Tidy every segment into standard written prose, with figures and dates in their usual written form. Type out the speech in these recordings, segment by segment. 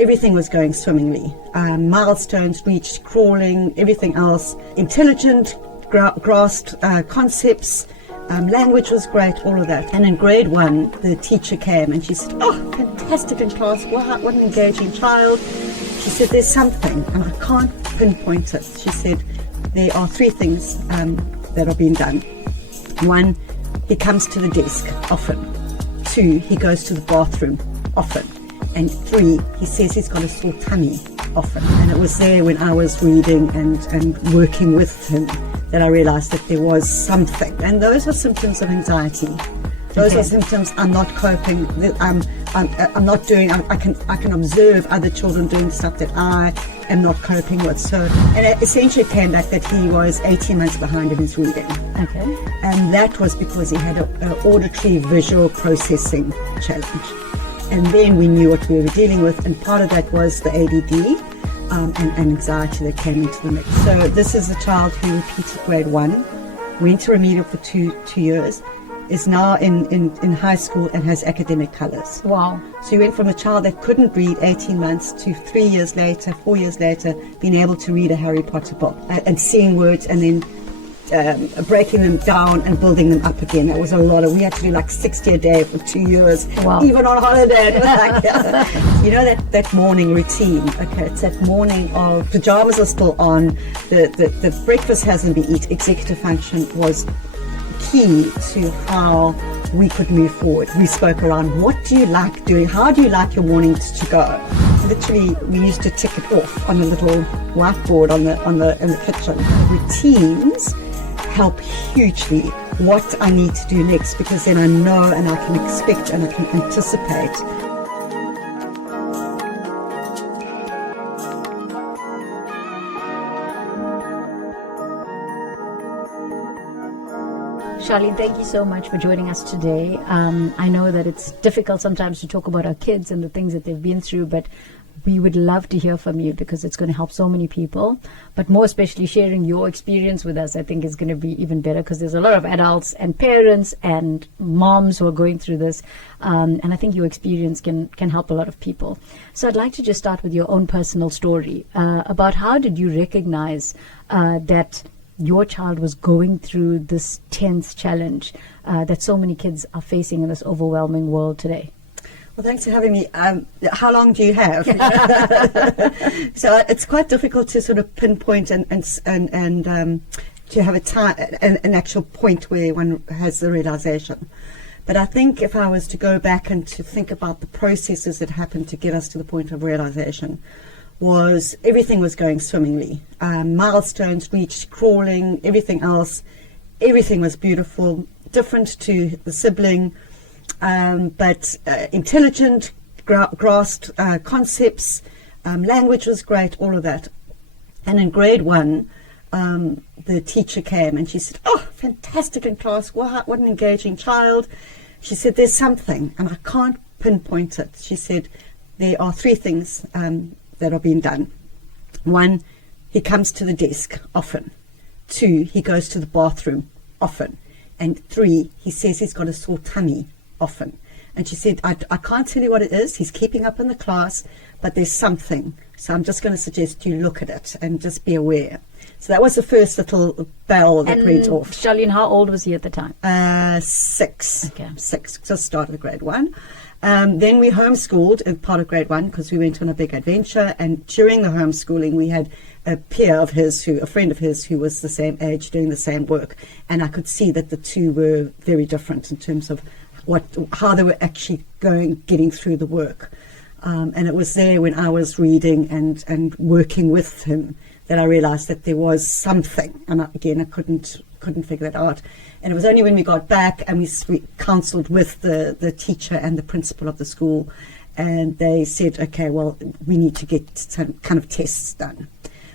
everything was going swimmingly. Milestones reached, crawling, everything else. Intelligent, grasped concepts. Language was great, all of that. And in grade 1, the teacher came and she said, "Oh, fantastic in class, wow, what an engaging child." She said, "There's something, and I can't pinpoint it." She said, "There are 3 things that are being done. 1, he comes to the desk often. 2, he goes to the bathroom often. And 3, he says he's got a sore tummy often." And it was there when I was reading and working with him that I realized that there was something. And those are symptoms of anxiety. Those are symptoms I'm not coping. I'm not doing. I can observe other children doing stuff that I am not coping with. So, and it essentially came back that he was 18 months behind in his reading. Okay. And that was because he had an auditory visual processing challenge. And then we knew what we were dealing with, and part of that was the ADD. And anxiety that came into the mix. So this is a child who repeated grade 1, went to remedial for two years, is now in high school and has academic colours. Wow. So you went from a child that couldn't read 18 months to 3 years later, 4 years later, being able to read a Harry Potter book and seeing words and then breaking them down and building them up again. That was a lot of, we had to do like 60 a day for 2 years, wow. Even on holiday. It was like, you know, that morning routine. Okay, it's that morning of pajamas are still on, the breakfast hasn't been eaten. Executive function was key to how we could move forward. We spoke around, what do you like doing? How do you like your mornings to go? Literally, we used to tick it off on a little whiteboard in the kitchen. Routines help hugely what I need to do next, because then I know and I can expect and I can anticipate. Sharlene, thank you so much for joining us today. I know that it's difficult sometimes to talk about our kids and the things that they've been through, but we would love to hear from you because it's going to help so many people. But more especially sharing your experience with us, I think is going to be even better, because there's a lot of adults and parents and moms who are going through this. And I think your experience can help a lot of people. So I'd like to just start with your own personal story about how did you recognize that your child was going through this tense challenge that so many kids are facing in this overwhelming world today? Well, thanks for having me. How long do you have? So it's quite difficult to sort of pinpoint and to have a time, an actual point where one has the realization. But I think if I was to go back and to think about the processes that happened to get us to the point of realization, was everything was going swimmingly. Milestones reached, crawling, everything else. Everything was beautiful, different to the sibling, but intelligent, grasped concepts, language was great, all of that. And in grade 1, the teacher came and she said, "Oh, fantastic in class, wow, what an engaging child." She said, "There's something, and I can't pinpoint it." She said, "There are 3 things that are being done. 1, he comes to the desk often. 2, he goes to the bathroom often. And 3, he says he's got a sore tummy often." And she said, I can't tell you what it is. He's keeping up in the class, but there's something. So I'm just going to suggest you look at it and just be aware. So that was the first little bell that went off. Sharlene, how old was he at the time? 6. Okay. 6, just started grade 1. Then we homeschooled in part of grade 1 because we went on a big adventure, and during the homeschooling we had a peer of his, a friend of his who was the same age doing the same work, and I could see that the two were very different in terms of how they were actually getting through the work. And it was there when I was reading and working with him that I realized that there was something, and I couldn't figure that out. And it was only when we got back and we counseled with the teacher and the principal of the school, and they said, okay, well, we need to get some kind of tests done.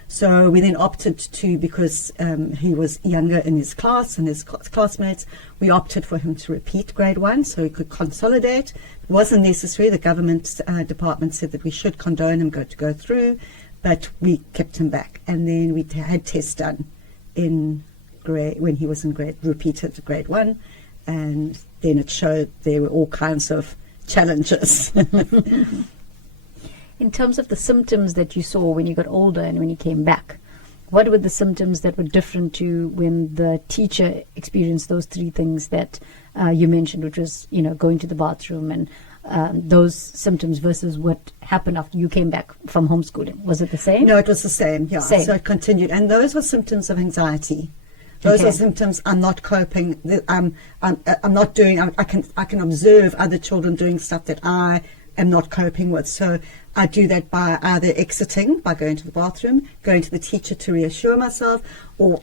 So we then opted to, because he was younger in his class and his classmates, we opted for him to repeat grade 1 so he could consolidate. It wasn't necessary. The government department said that we should condone him to go through, but we kept him back. And then we had tests done when he was repeated grade 1, and then it showed there were all kinds of challenges. in terms of the symptoms that you saw when you got older and when you came back, what were the symptoms that were different to when the teacher experienced those three things that you mentioned, which was, going to the bathroom and those symptoms versus what happened after you came back from homeschooling? Was it the same? No, it was the same. Yeah. Same. So it continued, and those were symptoms of anxiety. Those Okay. are symptoms. I'm not coping. I'm not doing. I can observe other children doing stuff that I am not coping with. So I do that by either exiting, by going to the bathroom, going to the teacher to reassure myself, or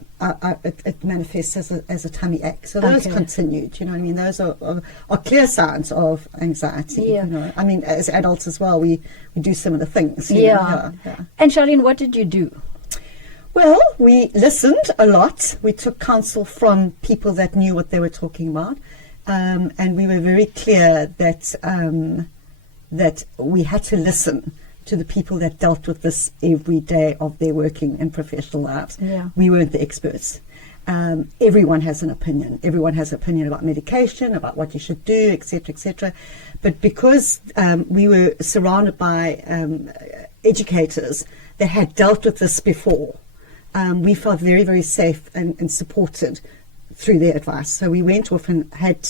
it manifests as a tummy ache. So those Okay. continued. You know what I mean? Those are clear signs of anxiety. Yeah. You know? I mean, as adults as well, we do similar things. you know? Yeah. Yeah. And Sharlene, what did you do? Well, we listened a lot. We took counsel from people that knew what they were talking about, and we were very clear that that we had to listen to the people that dealt with this every day of their working and professional lives. Yeah. We weren't the experts. Everyone has an opinion. Everyone has an opinion about medication, about what you should do, etc., etc. But because we were surrounded by educators that had dealt with this before, we felt very, very safe and supported through their advice. So we went off and had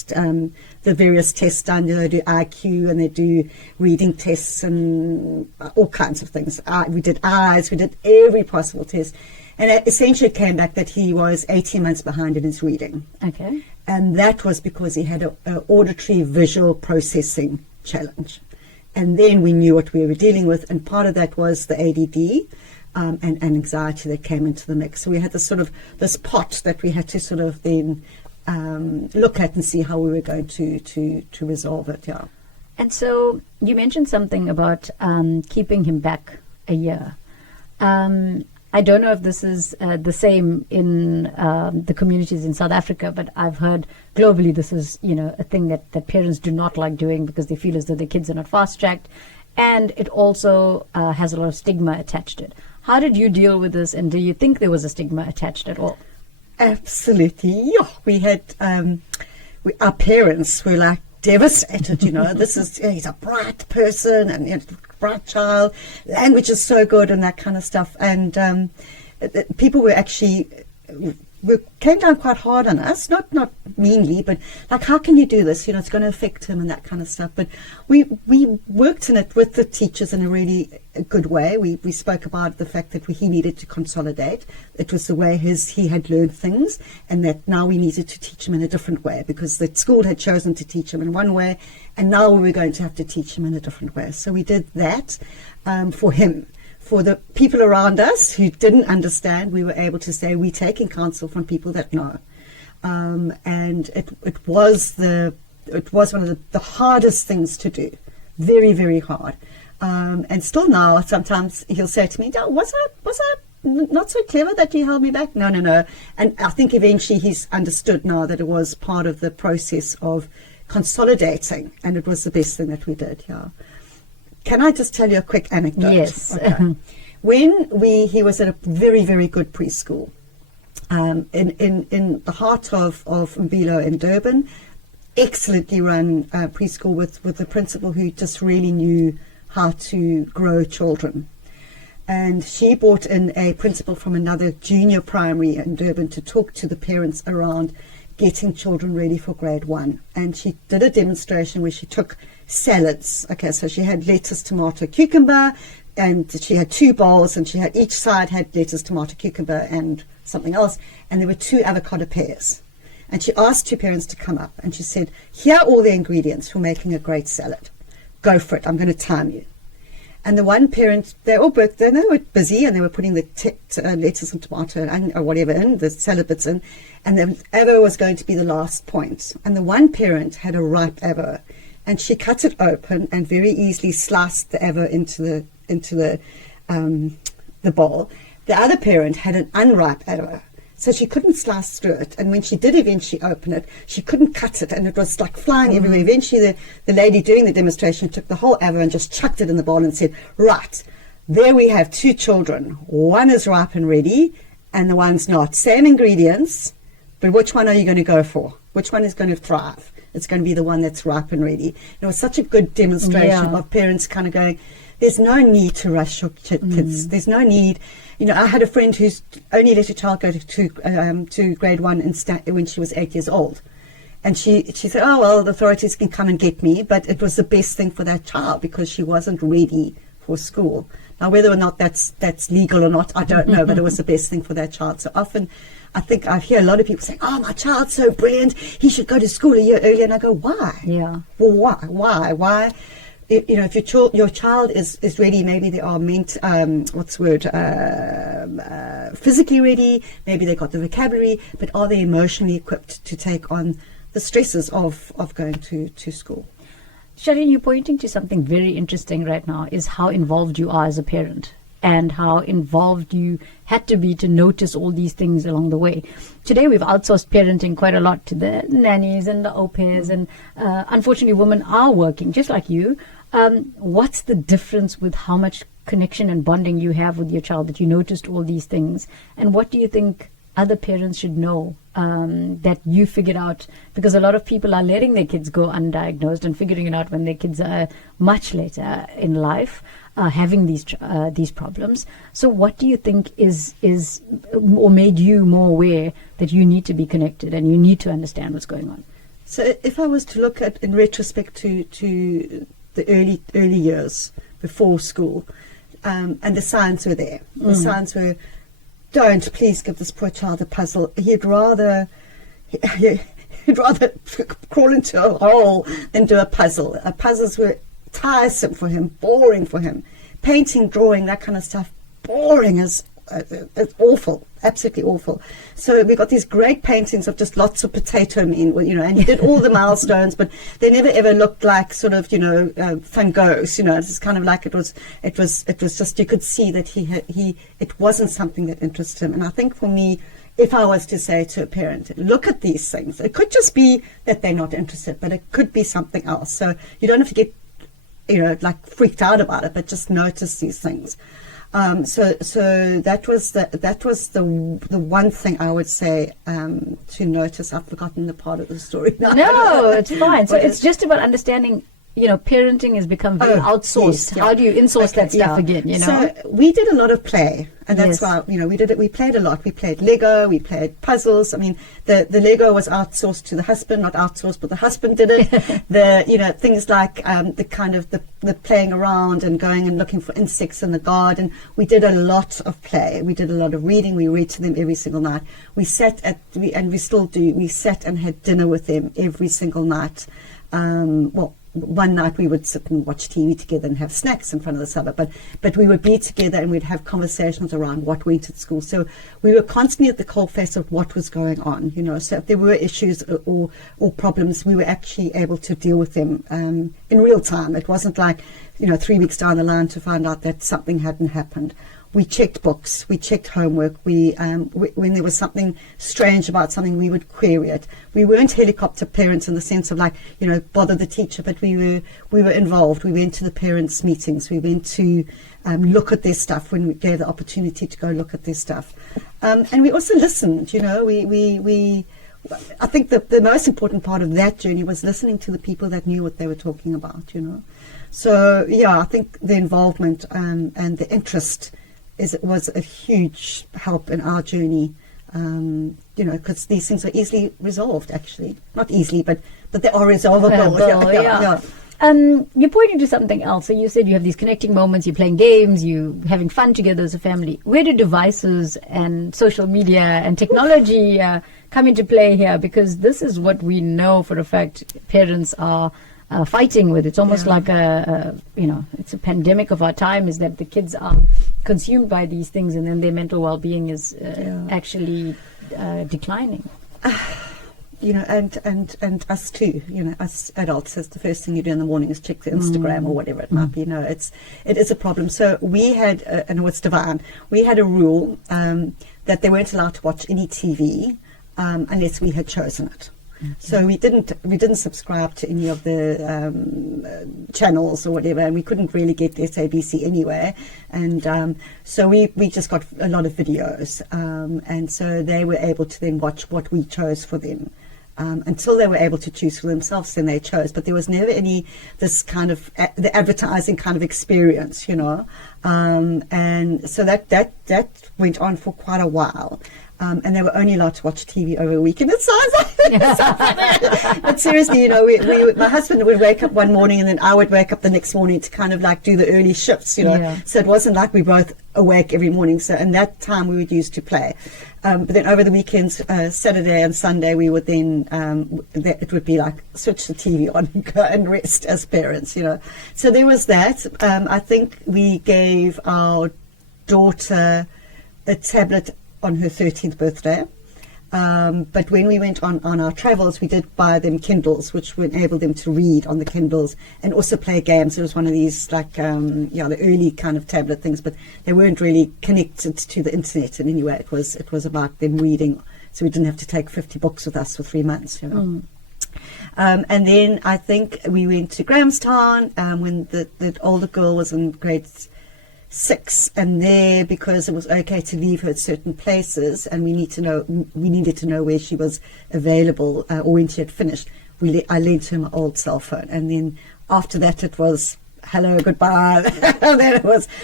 the various tests done. They do IQ and they do reading tests and all kinds of things. We did eyes, we did every possible test. And it essentially came back that he was 18 months behind in his reading. Okay. And that was because he had an auditory visual processing challenge. And then we knew what we were dealing with. And part of that was the ADD. And anxiety that came into the mix. So we had this pot that we had to sort of then look at and see how we were going to resolve it. Yeah. And so you mentioned something about keeping him back a year. I don't know if this is the same in the communities in South Africa, but I've heard globally this is a thing that parents do not like doing because they feel as though their kids are not fast-tracked, and it also has a lot of stigma attached to it. How did you deal with this, and do you think there was a stigma attached at all? Absolutely. Yeah. We had our parents were like devastated. This is he's a bright person and bright child. Language is so good and that kind of stuff. And people were actually came down quite hard on us, not meanly, but like, how can you do this? It's going to affect him and that kind of stuff. But we worked in it with the teachers in a really good way. We spoke about the fact that he needed to consolidate. It was the way he had learned things, and that now we needed to teach him in a different way because the school had chosen to teach him in one way, and now we were going to have to teach him in a different way. So we did that for him. For the people around us who didn't understand, we were able to say we're taking counsel from people that know, and it was one of the hardest things to do, very, very hard, and still now sometimes he'll say to me, "Was I not so clever that you held me back?" No, and I think eventually he's understood now that it was part of the process of consolidating, and it was the best thing that we did. Yeah. Can I just tell you a quick anecdote? Yes. Okay. When he was at a very, very good preschool, in the heart of Mbilo in Durban, excellently run preschool with the principal who just really knew how to grow children. And she brought in a principal from another junior primary in Durban to talk to the parents around getting children ready for grade 1. And she did a demonstration where she took salads. Okay, so she had lettuce, tomato, cucumber, and she had 2 bowls, and each side had lettuce, tomato, cucumber, and something else, and there were 2 avocado pears. And she asked 2 parents to come up, and she said, "Here are all the ingredients for making a great salad. Go for it. I'm going to time you." And the one parent, they were busy, and they were putting the lettuce and tomato and or whatever in, the salad bits in, and the avo was going to be the last point. And the one parent had a ripe avo, and she cut it open and very easily sliced the avo into the bowl. The other parent had an unripe avo, so she couldn't slice through it. And when she did eventually open it, she couldn't cut it, and it was like flying everywhere. Eventually, the lady doing the demonstration took the whole avo and just chucked it in the bowl and said, "Right, there we have 2 children. One is ripe and ready, and the one's not. Same ingredients, but which one are you going to go for? Which one is going to thrive? It's going to be the one that's ripe and ready." And it was such a good demonstration of parents kind of going, there's no need to rush your kids. There's no need. You know, I had a friend who's only let her child go to grade 1 when she was 8 years old. And she said, oh, well, the authorities can come and get me. But it was the best thing for that child because she wasn't ready for school. Now, whether or not that's legal or not, I don't know, but it was the best thing for that child. So often, I think I hear a lot of people saying, oh, my child's so brilliant, he should go to school a year earlier. And I go, why? Yeah. Well, why? You know, if your child is ready, maybe they are physically ready, maybe they got the vocabulary, but are they emotionally equipped to take on the stresses of going to school? Sharlene, you're pointing to something very interesting right now, is how involved you are as a parent and how involved you had to be to notice all these things along the way. Today, we've outsourced parenting quite a lot to the nannies and the au pairs, and unfortunately, women are working, just like you. What's the difference with how much connection and bonding you have with your child that you noticed all these things? And what do you think other parents should know that you figured out? Because a lot of people are letting their kids go undiagnosed and figuring it out when their kids are much later in life, having these problems. So what do you think is or made you more aware that you need to be connected and you need to understand what's going on? So if I was to look at, in retrospect, to the early years before school, and the signs were there. The signs were, don't please give this poor child a puzzle. He'd rather crawl into a hole than do a puzzle. Puzzles were tiresome for him, boring for him. Painting, drawing, that kind of stuff, boring as it's awful, absolutely awful. So we got these great paintings of just lots of potato men, you know, and he did all the milestones, but they never ever looked like sort of, you know, Van Gogh's, you know. It's kind of like it was just, you could see that it wasn't something that interested him. And I think for me, if I was to say to a parent, look at these things, it could just be that they're not interested, but it could be something else. So you don't have to get, you know, like freaked out about it, but just notice these things. So that was the one thing I would say to notice. I've forgotten the part of the story now. No, it's fine. So it's just about understanding. You know, parenting has become very outsourced. Yes, yeah. How do you insource that stuff again? You know, so we did a lot of play, and that's why, you know, we did it. We played a lot. We played Lego. We played puzzles. I mean, the Lego was outsourced to the husband, not outsourced, but the husband did it. You know, things like the kind of the playing around and going and looking for insects in the garden. We did a lot of play. We did a lot of reading. We read to them every single night. We sat and we still do. We sat and had dinner with them every single night. One night we would sit and watch TV together and have snacks in front of the supper, but we would be together and we'd have conversations around what went at school. So we were constantly at the coalface of what was going on, you know. So if there were issues or problems, we were actually able to deal with them in real time. It wasn't like, you know, 3 weeks down the line to find out that something hadn't happened. We checked books, we checked homework. When there was something strange about something, we would query it. We weren't helicopter parents in the sense of, like, you know, bother the teacher, but we were involved. We went to the parents' meetings. We went to look at their stuff when we gave the opportunity to go look at their stuff, and we also listened. You know, I think the most important part of that journey was listening to the people that knew what they were talking about. You know, so yeah, I think the involvement and the interest was a huge help in our journey, you know, because these things are easily resolved, actually. Not easily, but they are resolvable. Yeah. You're pointing to something else. So you said you have these connecting moments, you're playing games, you're having fun together as a family. Where do devices and social media and technology come into play here? Because this is what we know for a fact parents are fighting with. It's almost like you know, it's a pandemic of our time, is that the kids are consumed by these things and then their mental well-being is actually declining. You know, and us too, you know, us adults, as the first thing you do in the morning is check the Instagram or whatever it might be. You know, it is a problem. So we had, and it's divine, we had a rule that they weren't allowed to watch any TV unless we had chosen it. Okay. So we didn't subscribe to any of the channels or whatever, and we couldn't really get the SABC anyway. And so we just got a lot of videos, and so they were able to then watch what we chose for them. until they were able to choose for themselves, then they chose. But there was never this kind of the advertising kind of experience, and so that went on for quite a while. And they were only allowed to watch TV over a weekend. It sounds like but seriously, my husband would wake up one morning and then I would wake up the next morning to kind of like do the early shifts, Yeah. So it wasn't like we both awake every morning. So in that time we would use to play. But then over the weekends, Saturday and Sunday, we would then, it would be like switch the TV on and go and rest as parents, So there was that. I think we gave our daughter a tablet on her 13th birthday. But when we went on our travels, we did buy them Kindles, which would enable them to read on the Kindles and also play games. It was one of these like, the early kind of tablet things, but they weren't really connected to the internet in any way. It was about them reading, so we didn't have to take 50 books with us for 3 months, And then I think we went to Grahamstown when the older girl was in grade 6, and there, because it was okay to leave her at certain places and we needed to know where she was available or when she had finished, I lent her my old cell phone, and then after that it was hello, goodbye.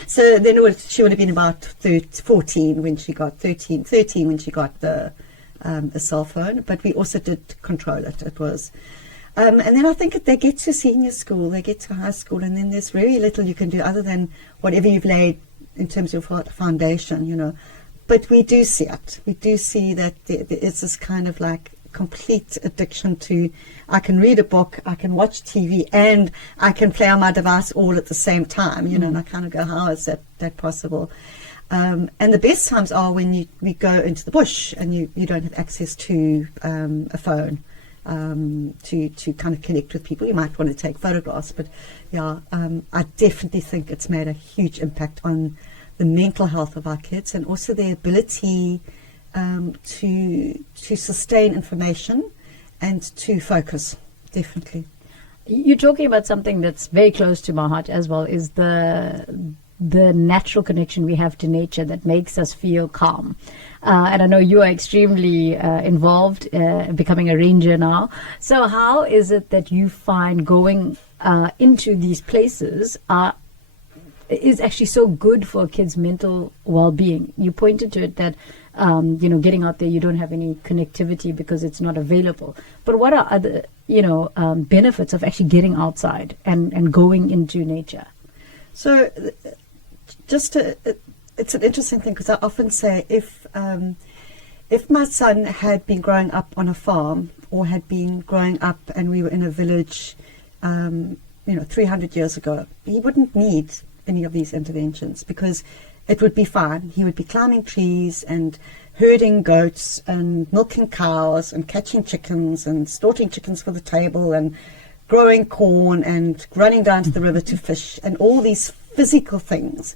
She would have been about 13 when she got the cell phone, but we also did control it. It was and then I think they get to senior school, they get to high school, and then there's very little you can do other than whatever you've laid in terms of foundation, But we do see it. We do see that there is this kind of like complete addiction to, I can read a book, I can watch TV, and I can play on my device all at the same time, and I kind of go, how is that possible? And the best times are when we go into the bush and you don't have access to a phone. To kind of connect with people. You might want to take photographs, but I definitely think it's made a huge impact on the mental health of our kids and also their ability to sustain information and to focus, definitely. You're talking about something that's very close to my heart as well, is the natural connection we have to nature that makes us feel calm. And I know you are extremely involved, becoming a ranger now. So how is it that you find going into these places is actually so good for a kid's mental well-being? You pointed to it that, getting out there, you don't have any connectivity because it's not available. But what are other, benefits of actually getting outside and going into nature? So it's an interesting thing, because I often say if my son had been growing up on a farm or had been growing up and we were in a village 300 years ago, he wouldn't need any of these interventions because it would be fine. He would be climbing trees and herding goats and milking cows and catching chickens and slaughtering chickens for the table and growing corn and running down to the river to fish and all these physical things.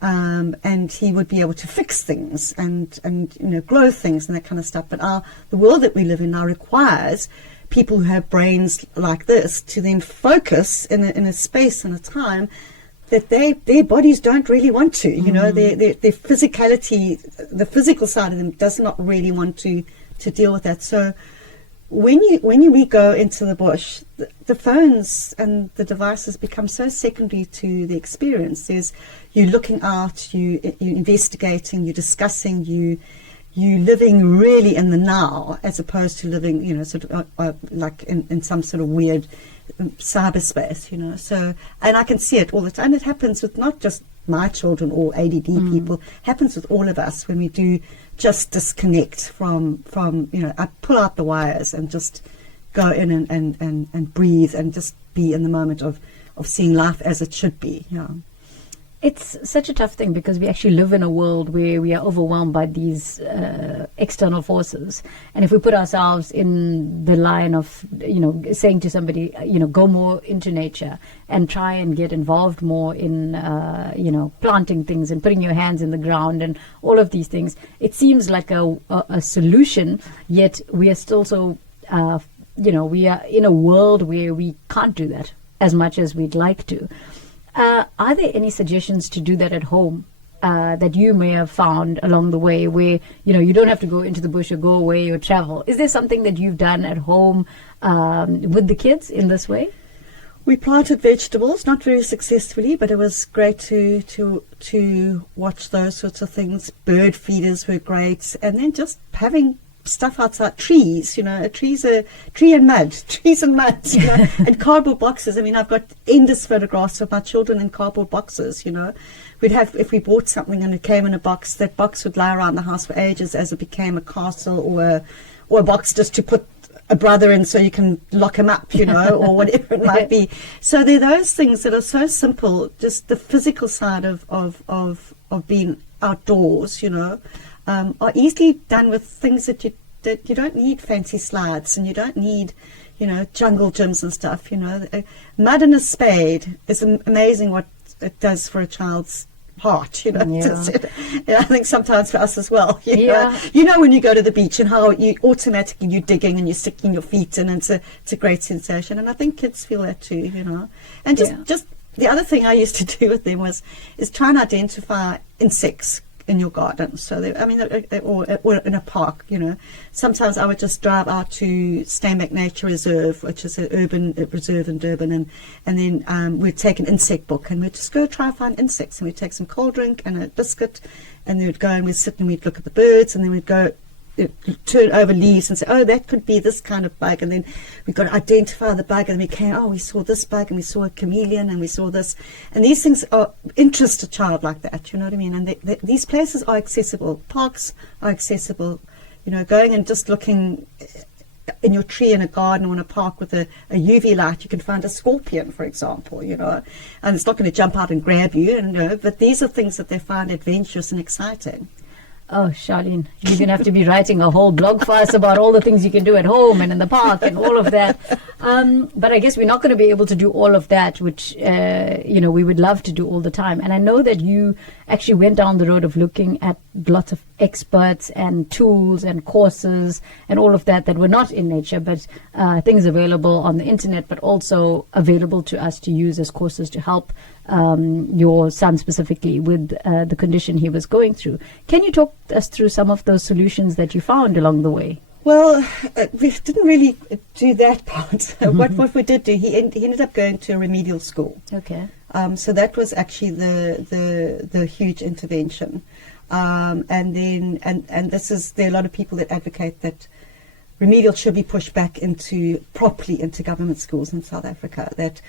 And he would be able to fix things and grow things and that kind of stuff. But the world that we live in now requires people who have brains like this to then focus in a space and a time that their bodies don't really want to. Their physicality, the physical side of them does not really want to deal with that. So when we go into the bush, the phones and the devices become so secondary to the experience. You're looking out, you're investigating, you're discussing, you living really in the now, as opposed to living, sort of like in some sort of weird cyberspace, So, and I can see it all the time. It happens with not just my children or ADD people. Happens with all of us when we do just disconnect from I pull out the wires and just go in and breathe and just be in the moment of seeing life as it should be. It's such a tough thing because we actually live in a world where we are overwhelmed by these external forces. And if we put ourselves in the line of, saying to somebody, go more into nature and try and get involved more in, planting things and putting your hands in the ground and all of these things, it seems like a solution, yet we are still so, we are in a world where we can't do that as much as we'd like to. Are there any suggestions to do that at home that you may have found along the way where, you don't have to go into the bush or go away or travel? Is there something that you've done at home with the kids in this way? We planted vegetables, not very successfully, but it was great to watch those sorts of things. Bird feeders were great, and then just having stuff outside. Trees, trees and mud, and cardboard boxes. I mean, I've got endless photographs of my children in cardboard boxes. We'd have, if we bought something and it came in a box, that box would lie around the house for ages as it became a castle or a box just to put a brother in so you can lock him up, or whatever it might be. So there are those things that are so simple, just the physical side of being outdoors, are easily done with things that you don't need fancy slides, and you don't need, jungle gyms and stuff, Mud and a spade is amazing what it does for a child's heart, Yeah. I think sometimes for us as well. Yeah. When you go to the beach and how you automatically you're digging and you're sticking your feet in, and it's a great sensation, and I think kids feel that too, And just the other thing I used to do with them is try and identify insects in your garden. So or in a park, Sometimes I would just drive out to Steinbeck Nature Reserve, which is an urban reserve in Durban, and then we'd take an insect book and we'd just go try and find insects, and we'd take some cold drink and a biscuit, and then we'd go and we'd sit and we'd look at the birds, and then we'd go turn over leaves and say, oh, that could be this kind of bug, and then we've got to identify the bug, and we saw this bug, and we saw a chameleon, and we saw this, and these things interest a child like that, you know what I mean? And these places are accessible. Parks are accessible. Going and just looking in your tree in a garden or in a park with a UV light, you can find a scorpion, for example, and it's not going to jump out and grab you, but these are things that they find adventurous and exciting. Oh, Sharlene, you're going to have to be writing a whole blog for us about all the things you can do at home and in the park and all of that. But I guess we're not going to be able to do all of that, which, we would love to do all the time. And I know that you actually went down the road of looking at lots of experts and tools and courses and all of that were not in nature, but things available on the internet, but also available to us to use as courses to help your son specifically with the condition he was going through. Can you talk us through some of those solutions that you found along the way? Well, we didn't really do that part. What we did do, he ended up going to a remedial school. Okay. So that was actually the huge intervention. And there are a lot of people that advocate that remedial should be pushed back properly into government schools in South Africa. That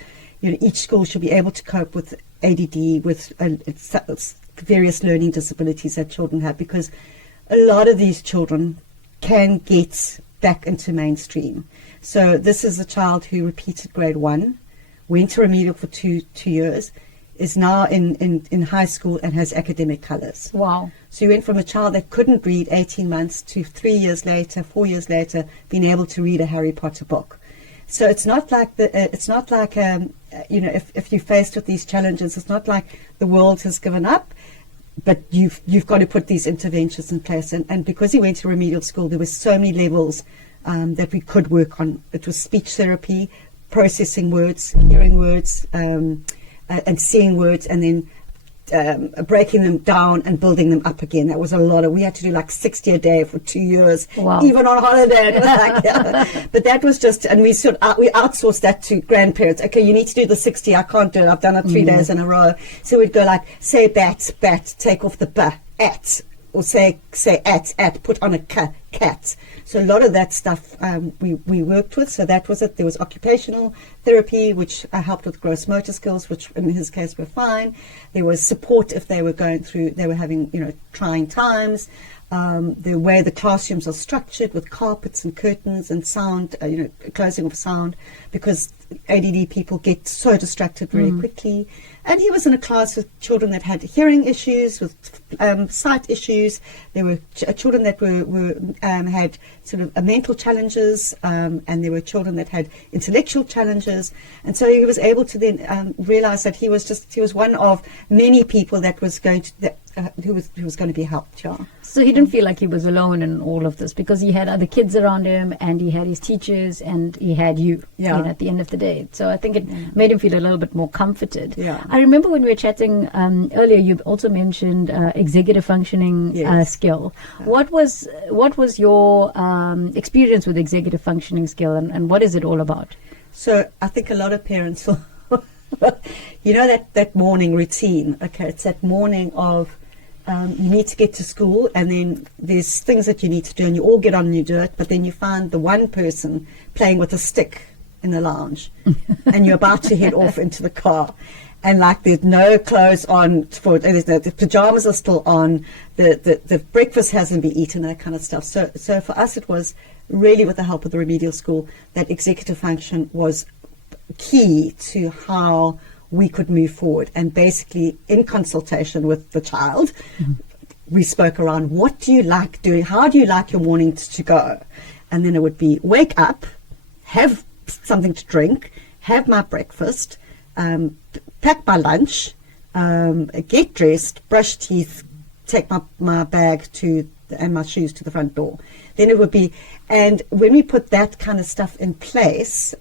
each school should be able to cope with ADD, with various learning disabilities that children have, because a lot of these children can get back into mainstream. So this is a child who repeated grade 1, went to remedial for two years, is now in high school and has academic colours. Wow. So you went from a child that couldn't read 18 months to 4 years later, being able to read a Harry Potter book. So it's not like if you're faced with these challenges, it's not like the world has given up, but you've got to put these interventions in place. And because he went to remedial school, there were so many levels that we could work on. It was speech therapy, processing words, hearing words, and seeing words, and then breaking them down and building them up again. That was a lot. We had to do like 60 a day for 2 years, wow. Even on holiday. But that was just, and we outsourced that to grandparents. Okay, you need to do the 60. I can't do it. I've done it 3 days in a row. So we'd go like, say bat, take off the b, at, or say at, put on a cat. So a lot of that stuff we worked with. So that was it. There was occupational therapy, which helped with gross motor skills, which in his case were fine. There was support if they were having trying times. The way the classrooms are structured with carpets and curtains and sound, closing of sound, because ADD people get so distracted very quickly. And he was in a class with children that had hearing issues, with sight issues. There were children that had sort of mental challenges, and there were children that had intellectual challenges. And so he was able to then realize that he was one of many people that was going to who was going to be helped. Yeah. So he didn't feel like he was alone in all of this because he had other kids around him, and he had his teachers, and he had you. Yeah. At the end of the day. So I think it made him feel a little bit more comforted. Yeah. I remember when we were chatting earlier, you also mentioned executive functioning skill. What was your experience with executive functioning skill, and what is it all about? So I think a lot of parents will, that morning routine. Okay, it's that morning of you need to get to school, and then there's things that you need to do, and you all get on and you do it, but then you find the one person playing with a stick in the lounge, and you're about to head off into the car, and like there's no clothes on, the pajamas are still on, the breakfast hasn't been eaten, that kind of stuff. So for us it was really, with the help of the remedial school, that executive function was key to how we could move forward. And basically, in consultation with the child, we spoke around, what do you like doing? How do you like your morning to go? And then it would be, wake up, have something to drink, have my breakfast, pack my lunch, get dressed, brush teeth, take my bag and my shoes to the front door. Then it would be, and when we put that kind of stuff in place,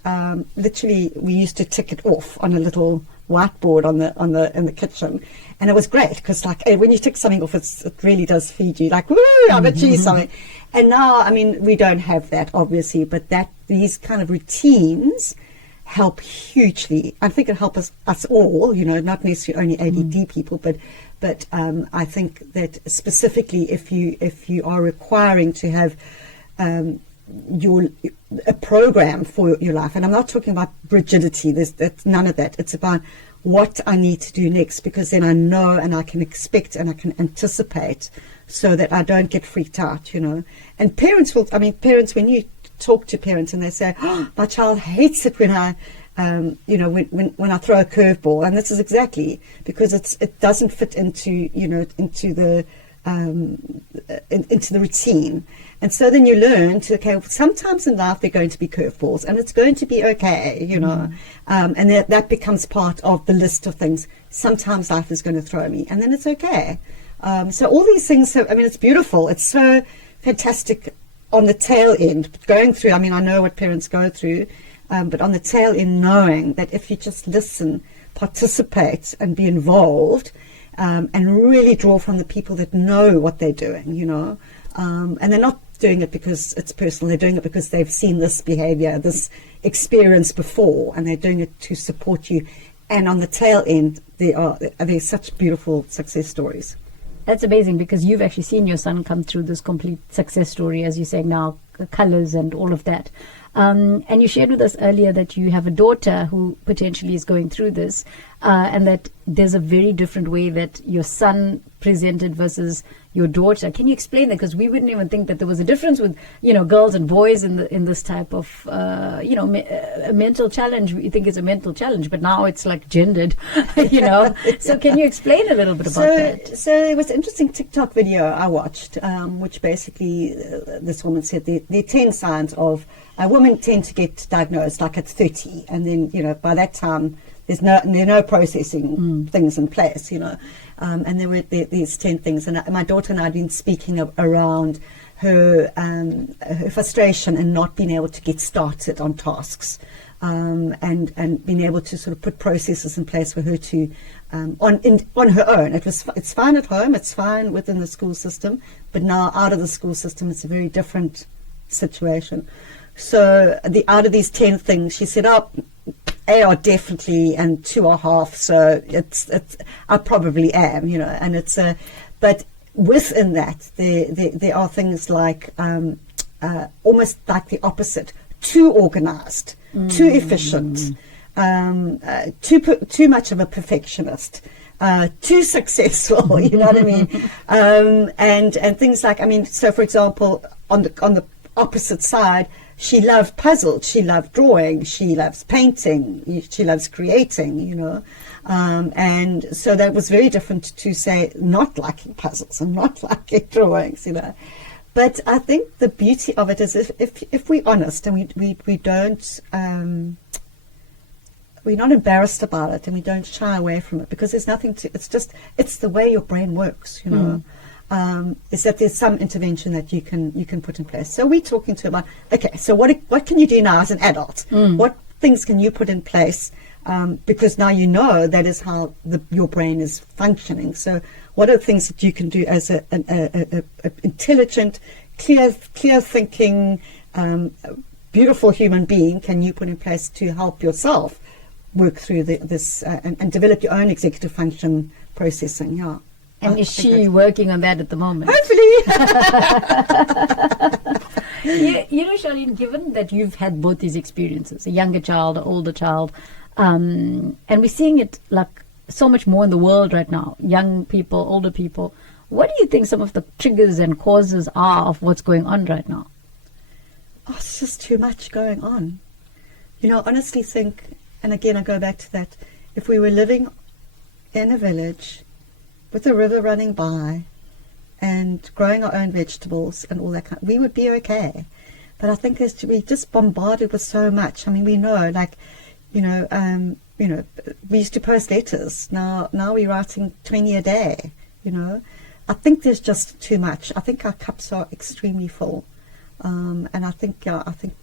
literally we used to tick it off on a little whiteboard in the kitchen, and it was great because like when you tick something off, it really does feed you, like, woo, I've achieved something. And now, I mean, we don't have that obviously, but these kind of routines help hugely. I think it helps us all, not necessarily only ADD people, but I think that specifically if you are requiring to have a program for your life, and I'm not talking about rigidity, that's none of that. It's about what I need to do next, because then I know and I can expect and I can anticipate, so that I don't get freaked out, And parents when you talk to parents and they say, oh, my child hates it when I when I throw a curveball, and this is exactly because it doesn't fit into the routine. And so then you learn to, okay, sometimes in life they're going to be curveballs, and it's going to be okay, and that becomes part of the list of things. Sometimes life is going to throw me, and then it's okay. So all these things, it's beautiful. It's so fantastic on the tail end, going through, I know what parents go through, but on the tail end, knowing that if you just listen, participate, and be involved, and really draw from the people that know what they're doing, and they're not doing it because it's personal, they're doing it because they've seen this behavior, this experience before, and they're doing it to support you. And on the tail end, there's such beautiful success stories. That's amazing, because you've actually seen your son come through this complete success story, as you say now, colors and all of that. And you shared with us earlier that you have a daughter who potentially is going through this, and that there's a very different way that your son presented versus your daughter. Can you explain that? Because we wouldn't even think that there was a difference with, girls and boys in this type of, a mental challenge. We think it's a mental challenge, but now it's like gendered, So can you explain a little bit about that? So it was an interesting TikTok video I watched, which basically this woman said there are 10 signs of women tend to get diagnosed like at 30, and then by that time there are no processing things in place, and there were these 10 things, and my daughter and I had been speaking around her frustration and not being able to get started on tasks, and being able to sort of put processes in place for her to on her own. It's fine at home, it's fine within the school system, but now out of the school system it's a very different situation. So out of these 10 things, she said, A are definitely, and 2 are half. So it's I probably am, and it's but within that there are things like almost like the opposite: too organized, too efficient, too much of a perfectionist. Too successful, you know what I mean? And things like, so for example, on the opposite side, she loved puzzles, she loved drawing, she loves painting, she loves creating, and so that was very different to say not liking puzzles and not liking drawings, But I think the beauty of it is if we're honest and we don't we're not embarrassed about it, and we don't shy away from it, because there's nothing to, it's the way your brain works, you know. Is that there's some intervention that you can put in place. So we're talking to about, okay, so what can you do now as an adult? What things can you put in place? Because now you know that is how your brain is functioning. So what are the things that you can do as a intelligent, clear thinking, beautiful human being can you put in place to help yourself work through this and develop your own executive function processing? Yeah. And is she working on that at the moment? Hopefully. You know, Sharlene, given that you've had both these experiences, a younger child, an older child, and we're seeing it like so much more in the world right now, young people, older people, what do you think some of the triggers and causes are of what's going on right now? Oh, it's just too much going on. You know, I honestly think, and again I go back to that, if we were living in a village with a river running by and growing our own vegetables and all that kind, we would be okay. But I think we're just bombarded with so much. I mean, we know, like, we used to post letters. Now we're writing 20 a day. You know, I think there's just too much. I think our cups are extremely full, and I think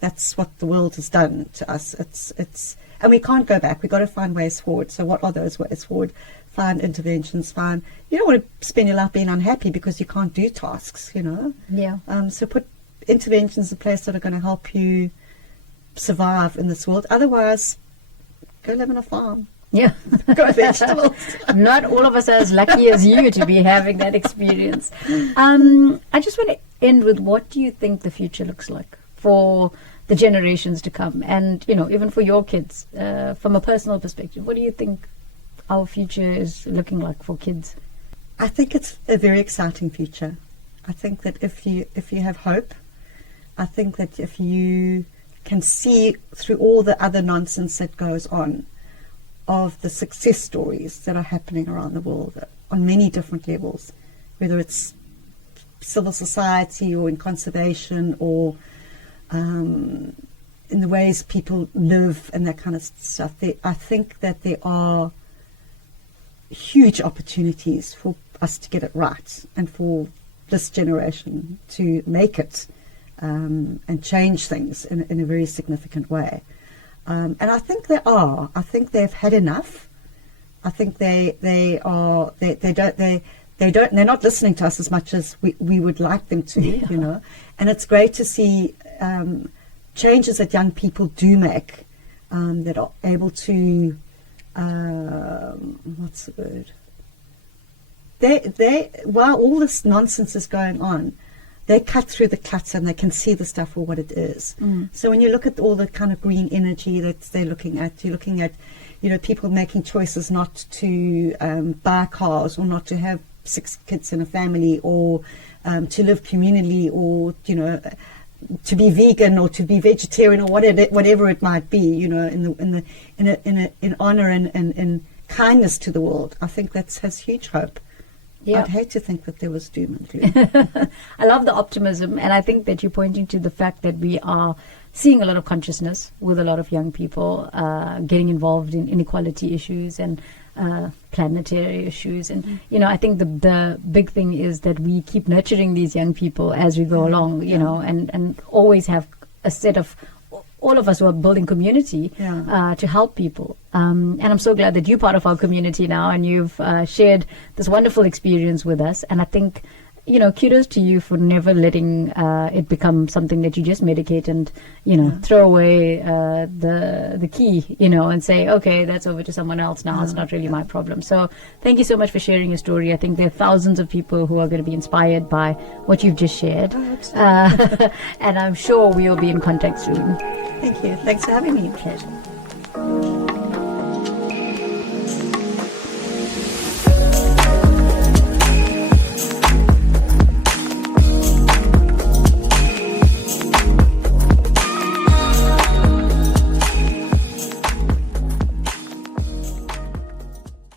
that's what the world has done to us. It's and we can't go back. We've got to find ways forward. So what are those ways forward? Find interventions. You don't want to spend your life being unhappy because you can't do tasks. You know. Yeah. So put interventions in place that are going to help you survive in this world. Otherwise, go live on a farm. Yeah. Grow vegetables. Not all of us are as lucky as you to be having that experience. I just want to end with, what do you think the future looks like for the generations to come? And, you know, even for your kids, from a personal perspective, what do you think our future is looking like for kids? I think it's a very exciting future. I think that if you have hope, I think that if you can see through all the other nonsense that goes on, of the success stories that are happening around the world on many different levels, whether it's civil society or in conservation or in the ways people live and that kind of stuff. I think that there are huge opportunities for us to get it right and for this generation to make it and change things in a very significant way. And I think they are. I think they've had enough. I think they're not listening to us as much as we would like them to, you know. And it's great to see changes that young people do make, that are able to, what's the word? They while all this nonsense is going on, they cut through the clutter and they can see the stuff for what it is. So when you look at all the kind of green energy that they're looking at, you're looking at, you know, people making choices not to buy cars or not to have 6 kids in a family or to live communally or, you know, to be vegan or to be vegetarian or whatever it might be, you know, in honor and kindness to the world. I think that has huge hope. Yeah. I'd hate to think that there was doom and gloom. I love the optimism, and I think that you're pointing to the fact that we are seeing a lot of consciousness with a lot of young people getting involved in inequality issues and planetary issues. And, you know, I think the big thing is that we keep nurturing these young people as we go along, you know, and always have a set of all of us who are building community to help people. And I'm so glad that you're part of our community now and you've shared this wonderful experience with us. And I think, you know, kudos to you for never letting it become something that you just medicate and, you know, throw away the key, you know, and say, okay, that's over to someone else now. It's not really my problem. So thank you so much for sharing your story. I think there are thousands of people who are going to be inspired by what you've just shared. And I'm sure we'll be in contact soon. Thank you. Thanks for having me. Pleasure.